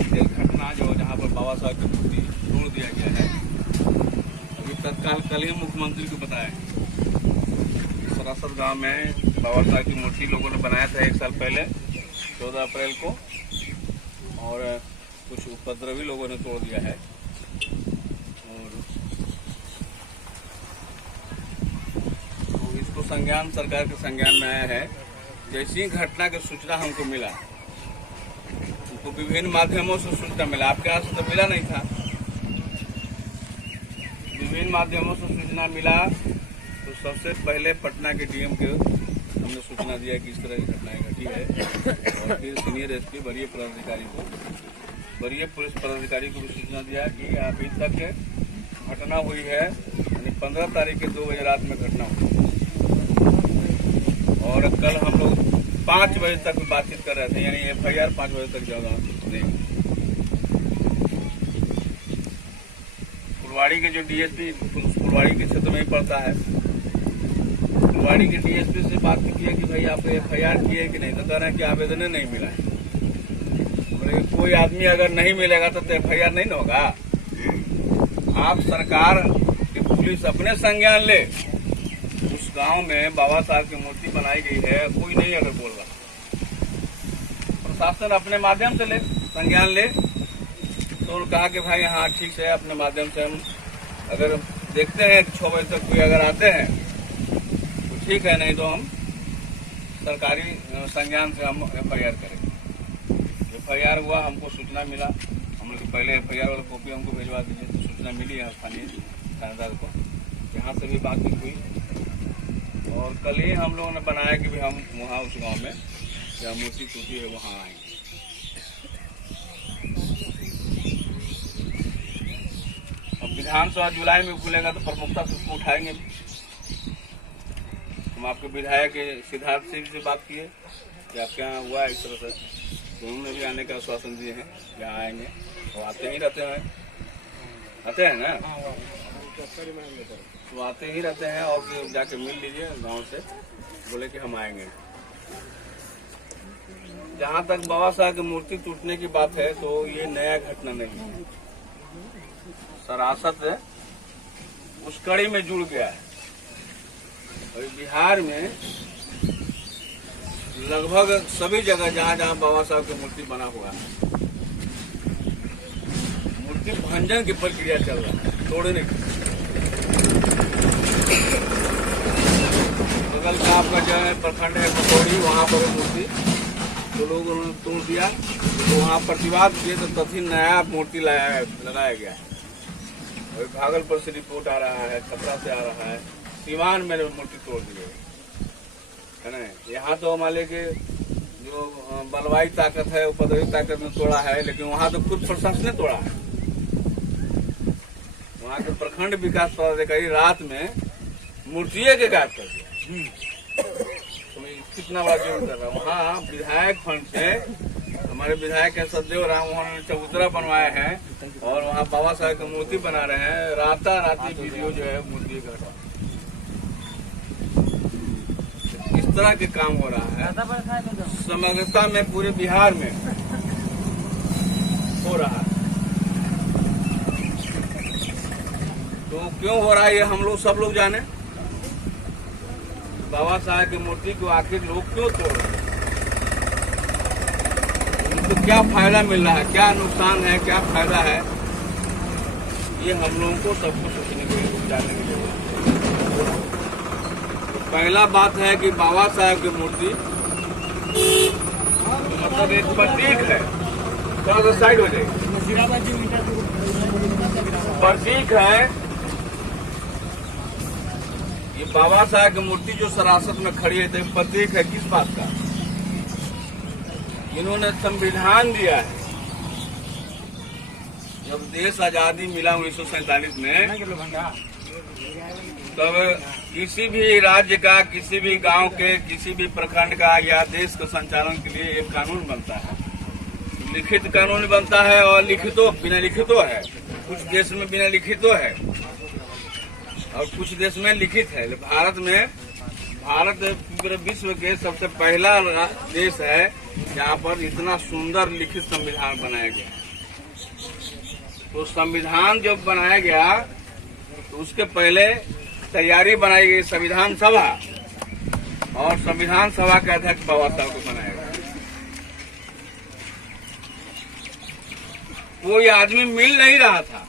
हालत है घटना जो जहाँ पर बाबा साहब की मूर्ति तोड़ दिया गया है। अभी तत्काल कल ही मुख्यमंत्री को बताया सरासर गांव में बाबा साहब की मूर्ति लोगों ने बनाया था 1 साल पहले 14 अप्रैल को, और कुछ उपद्रवी लोगों ने तोड़ दिया है। और तो इसको संज्ञान सरकार के संज्ञान में आया है। जैसी घटना की सूचना हमको मिला, तो विभिन्न माध्यमों से सूचना मिला, आपके यहाँ से तो मिला नहीं था। विभिन्न माध्यमों से सूचना मिला तो सबसे पहले पटना के डीएम के हमने सूचना दिया कि इस तरह की घटनाएं घटी है, और फिर सीनियर एसपी वरीय पुलिस पदाधिकारी को भी सूचना दिया कि अभी तक घटना हुई है, यानी 15 तारीख के 2 बजे रात में घटना हुई, और कल हम लोग 5 बजे तक बातचीत कर रहे थे, यानी FIR 5 बजे तक ज्यादा नहीं। फुलवाड़ी के जो DSP फुलवाड़ी के क्षेत्र में ही पड़ता है, फुलवाड़ी के DSP से बात की है कि भाई आप FIR किए कि नहीं, तो कह रहे हैं कि आवेदन नहीं मिला है। कोई आदमी अगर नहीं मिलेगा तो FIR नहीं होगा। आप सरकार की पुलिस अपने संज्ञान ले, उस गांव में बाबा साहब की मूर्ति बनाई गई है, कोई नहीं अगर बोल रहा, प्रशासन अपने माध्यम से ले संज्ञान ले। तो कहा कि भाई हाँ ठीक है, अपने माध्यम से हम अगर देखते हैं कि 6 बजे तक कोई अगर आते हैं तो ठीक है, नहीं तो हम सरकारी संज्ञान से हम FIR करेंगे। FIR हुआ, हमको सूचना मिला, हम लोग पहले FIR वाला कॉपी हमको भिजवा दीजिए, तो सूचना मिली है स्थानीय थानेदार को, यहाँ से भी बातचीत हुई, और कल ही हम लोगों ने बनाया कि भी हम वहाँ उस गांव में जहाँ मूर्ति टूटी है वहाँ आएंगे। अब विधानसभा जुलाई में खुलेगा तो प्रमुखता से उसको उठाएंगे। हम आपके विधायक सिद्धार्थ सिंह से बात किए कि आपके यहाँ हुआ इस तरह से, तो उन्होंने भी आने का आश्वासन दिए हैं कि आएंगे, और आते ही रहते हैं, आते हैं ना, तो आते ही रहते हैं, और फिर जाके मिल लीजिए गांव से, बोले कि हम आएंगे। जहां तक बाबा साहब की मूर्ति टूटने की बात है, तो ये नया घटना नहीं है, सरासत उस कड़ी में जुड़ गया है। और बिहार में लगभग सभी जगह जहाँ जहाँ बाबा साहब की मूर्ति बना हुआ है, मूर्ति भंजन की प्रक्रिया चल रहा है, तोड़ने की। बगल का आपका जो है प्रखंड है पकौड़ी, वहाँ पर मूर्ति तो लोगों ने तोड़ दिया, तो वहाँ प्रतिवाद किए, तो तभी नया मूर्ति लगाया गया है। और भागलपुर से रिपोर्ट आ रहा है, छपरा से आ रहा है, सीवान में मूर्ति तोड़ दी गई है ना। यहाँ तो हमारे के जो बलवाई ताकत है, उपद्रवी ताकत ने तोड़ा है, लेकिन वहाँ तो खुद प्रशासन ने तोड़ा है। वहाँ के प्रखंड विकास पदाधिकारी रात में मूर्तिये के गायब कर दिया, तो कितना बड़ा जोर कर रहा है। वहाँ विधायक फंड से हमारे विधायक है सददेव राम, उन्होंने चबूतरा बनवाया है, और वहाँ बाबा साहब की मूर्ति बना रहे हैं, राता-राती वीडियो जो है मूर्ति का, इस तरह के काम हो रहा है। समग्रता में पूरे बिहार में हो रहा है। तो क्यों हो रहा है ये हम लोग सब लोग जाने। बाबा साहब की मूर्ति को आखिर लोग क्यों तोड़ रहे हैं, उनको क्या फायदा मिल रहा है, क्या नुकसान है, क्या फायदा है, ये हम लोगों को सबको सोचने के लिए, जानने के लिए। पहला बात है कि बाबा साहब की मूर्ति मतलब एक प्रतीक है, थोड़ा सा साइड हो जाएगी, प्रतीक है। ये बाबा साहब की मूर्ति जो सरासत में खड़ी है, तो प्रतीक है किस बात का, इन्होंने संविधान दिया है। जब देश आजादी मिला 1947 में, तब किसी भी राज्य का, किसी भी गांव के, किसी भी प्रखंड का या देश के संचालन के लिए एक कानून बनता है, लिखित कानून बनता है, और लिखितो बिना लिखितो है। कुछ देश में बिना लिखितो है और कुछ देश में लिखित है। भारत पूरे विश्व के सबसे पहला देश है जहाँ पर इतना सुंदर लिखित संविधान बनाया गया है। तो संविधान जब बनाया गया तो उसके पहले तैयारी बनाई गई संविधान सभा, और संविधान सभा के अध्यक्ष बाबा साहब को बनाया गया। कोई आदमी मिल नहीं रहा था,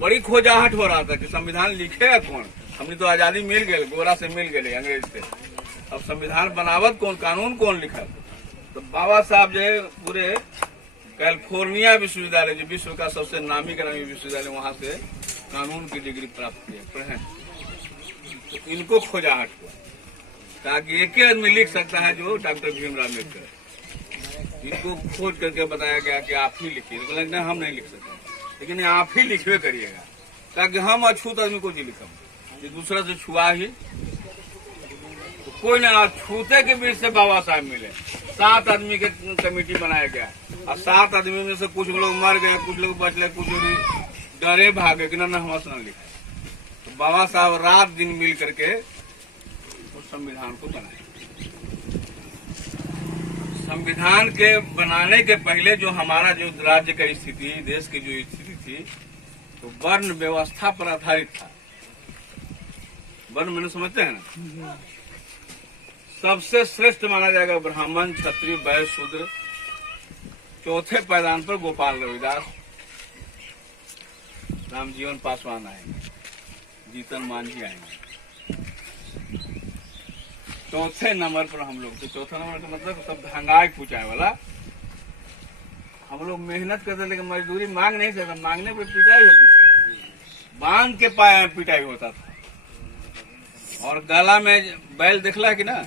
बड़ी खोजाहट हो रहा था कि संविधान लिखेगा कौन। हमने तो आजादी मिल गए, गोरा से मिल गए अंग्रेज से, अब संविधान बनावत कौन, कानून कौन लिखा। तो बाबा साहब जो पूरे कैलिफोर्निया विश्वविद्यालय, जो विश्व का सबसे नामी विश्वविद्यालय, वहां से कानून की डिग्री प्राप्त किए। तो इनको खोजाहट हुआ, ताकि एक ही आदमी लिख सकता है जो डॉक्टर भीमराव अम्बेडकर। इनको खोज करके बताया गया कि आप ही लिखिए। तो लगता है हम नहीं लिख सकते, लेकिन आप ही लिखवे करिएगा, ताकि हम अछूत आदमी को जी लिखा, दूसरा से छुआ ही तो कोई ना छूते के बीच से बाबा साहब मिले। 7 आदमी के कमेटी बनाया गया, और 7 आदमी में से कुछ लोग मर गए, कुछ लोग बचले, कुछ डरे भागे कि ना हम लिखा। तो बाबा साहब रात दिन मिल करके उस संविधान को बनाए। संविधान के बनाने के पहले जो हमारा जो राज्य का स्थिति, देश की जो स्थिति थी, तो वर्ण व्यवस्था पर आधारित था। वर्ण मैंने समझते हैं ना, सबसे श्रेष्ठ माना जाएगा ब्राह्मण, क्षत्रिय, वैश्य, शूद्र। चौथे पायदान पर गोपाल रविदास, रामजीवन पासवान आएंगे, जीतन मांझी आएंगे। चौथे नंबर पर हम लोग, तो चौथे नंबर का मतलब सब धंगाई पूछाए वाला। हम लोग मेहनत करते, लेकिन मजदूरी मांग नहीं सकते, मांगने पर पिटाई होती थी, बांध के पाए पिटाई होता था। और गला में बैल देखला कि ना,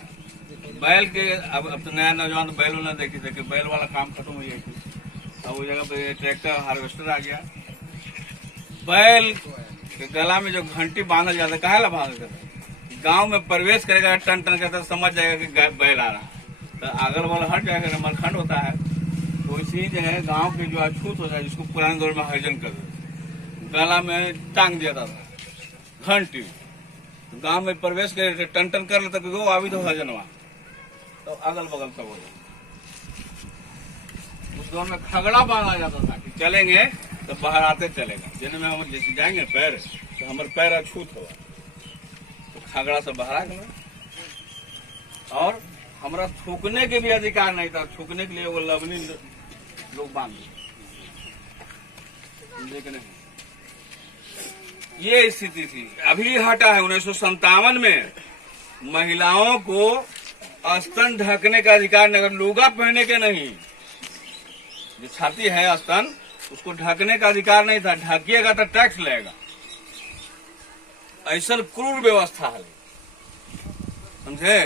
बैल के अब तो नया नौजवान बैल ना देखी थे कि बैल वाला काम खत्म हो गया, अब वो जगह पे ट्रैक्टर हार्वेस्टर आ गया। बैल के गला में जो घंटी बांधा जाता है, काहे ला बांधा जाता है? गांव में प्रवेश करेगा, टन टन करता, समझ जाएगा कि बैल आ रहा, तो अगल वाला हट जाएगा, नंबरखंड होता है। तो इसी जो है गांव के जो अछूत होता है, जिसको पुराने दौर में हरिजन कर गला में टांग देता था घंटी। गांव में प्रवेश करे, टन टन कर लेता, वो अभी तो हरिजनवा, तो अगल बगल सब हो जाता। उस दौर में खगड़ा बांधा जाता था कि चलेंगे तो बाहर आते चलेगा, जिनमें हम जैसे जाएंगे पैर, तो हमारे पैर अछूत होगा, तो खगड़ा से बाहर आ गया। और हमारा थूकने के भी अधिकार नहीं था, थूकने के लिए वो लवनी लोग बांध नहीं, ये स्थिति थी। अभी हटा है 1957 में महिलाओं को स्तन ढकने का अधिकार नहीं, लुगा पहने के नहीं, जो छाती है स्तन उसको ढकने का अधिकार नहीं था, ढकिएगा तो टैक्स लगेगा। ऐसा क्रूर व्यवस्था है, समझे?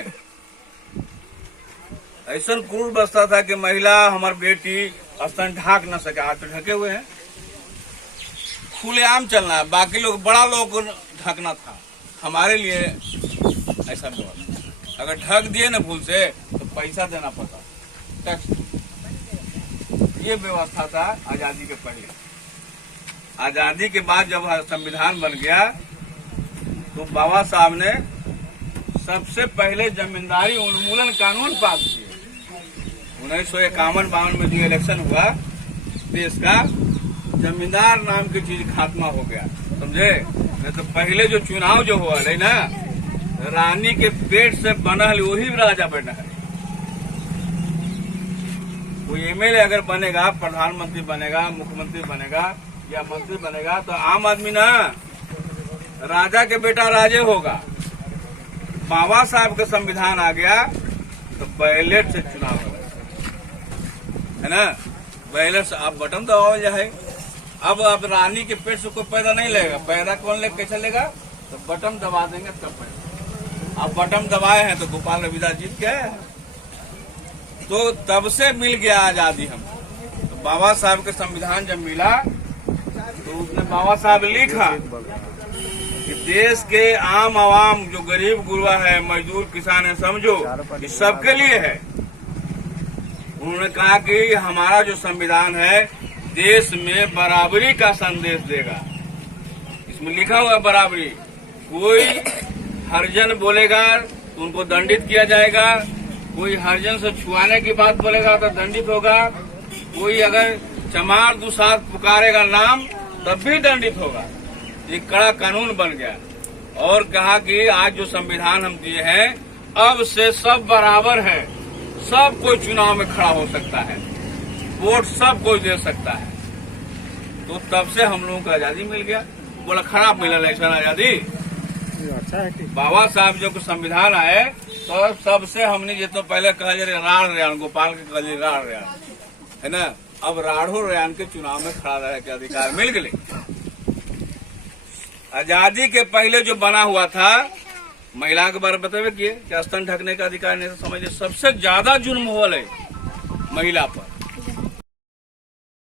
ऐसा क्रूर व्यवस्था था कि महिला, हमारी बेटी स्तन ढक न सके। हाथ तो ढके हुए हैं, खुलेआम चलना है, बाकी लोग, बड़ा लोग को ढकना था, हमारे लिए ऐसा व्यवस्था। अगर ढक दिए ना भूल से तो पैसा देना पड़ता, टैक्स। ये व्यवस्था था आजादी के पहले। आजादी के बाद जब संविधान बन गया तो बाबा साहब ने सबसे पहले जमींदारी उन्मूलन कानून पास किया। 1951-52 में जो इलेक्शन हुआ देश का, जमींदार नाम की चीज खात्मा हो गया, समझे? नहीं तो पहले जो चुनाव जो हुआ है ना, रानी के पेट से बना वही राजा बना है। कोई एमएलए अगर बनेगा, प्रधानमंत्री बनेगा, मुख्यमंत्री बनेगा या मंत्री बनेगा, तो आम आदमी ना, राजा के बेटा राजे होगा। बाबा साहब का संविधान आ गया तो बैलेट से चुनाव है ना, बैलेट से आप बटन दबाओ जाए। अब रानी के पेट से कोई पैदा नहीं लेगा, पैदा कौन ले, कैसे लेगा? तो बटन दबा देंगे तब पैदा। अब बटन दबाए हैं तो गोपाल रविदास जीत गए, तो तब से मिल गया आजादी हमको। तो बाबा साहब के संविधान जब मिला तो उसने बाबा साहब लिखा कि देश के आम आवाम जो गरीब गुरबा है, मजदूर किसान है, समझो ये सबके लिए है। उन्होंने कहा कि हमारा जो संविधान है देश में बराबरी का संदेश देगा। इसमें लिखा हुआ बराबरी, कोई हरिजन बोलेगा तो उनको दंडित किया जाएगा, कोई हरिजन से छुआने की बात बोलेगा तो दंडित होगा, कोई अगर चमार दुसार पुकारेगा नाम तब भी दंडित होगा। ये कड़ा कानून बन गया। और कहा कि आज जो संविधान हम दिए हैं, अब से सब बराबर है, सब कोई चुनाव में खड़ा हो सकता है, वोट सब कोई दे सकता है। तो तब से हम लोगों को आजादी मिल गया। बोला खराब मिला ऐसा आजादी। अच्छा है कि बाबा साहब जब संविधान आए तो सबसे हमने ये तो पहले कहा जा राण रेयान, गोपाल के कहलिए राण रेयान, है ना। अब राढ़ो रेयान के चुनाव में खड़ा रहे के अधिकार मिल गए। आजादी के पहले जो बना हुआ था, महिला के बारे में बतावे किए कि स्तन ढकने का अधिकार नहीं, तो समझिए सबसे ज्यादा जुल्म हो रहा है महिला पर।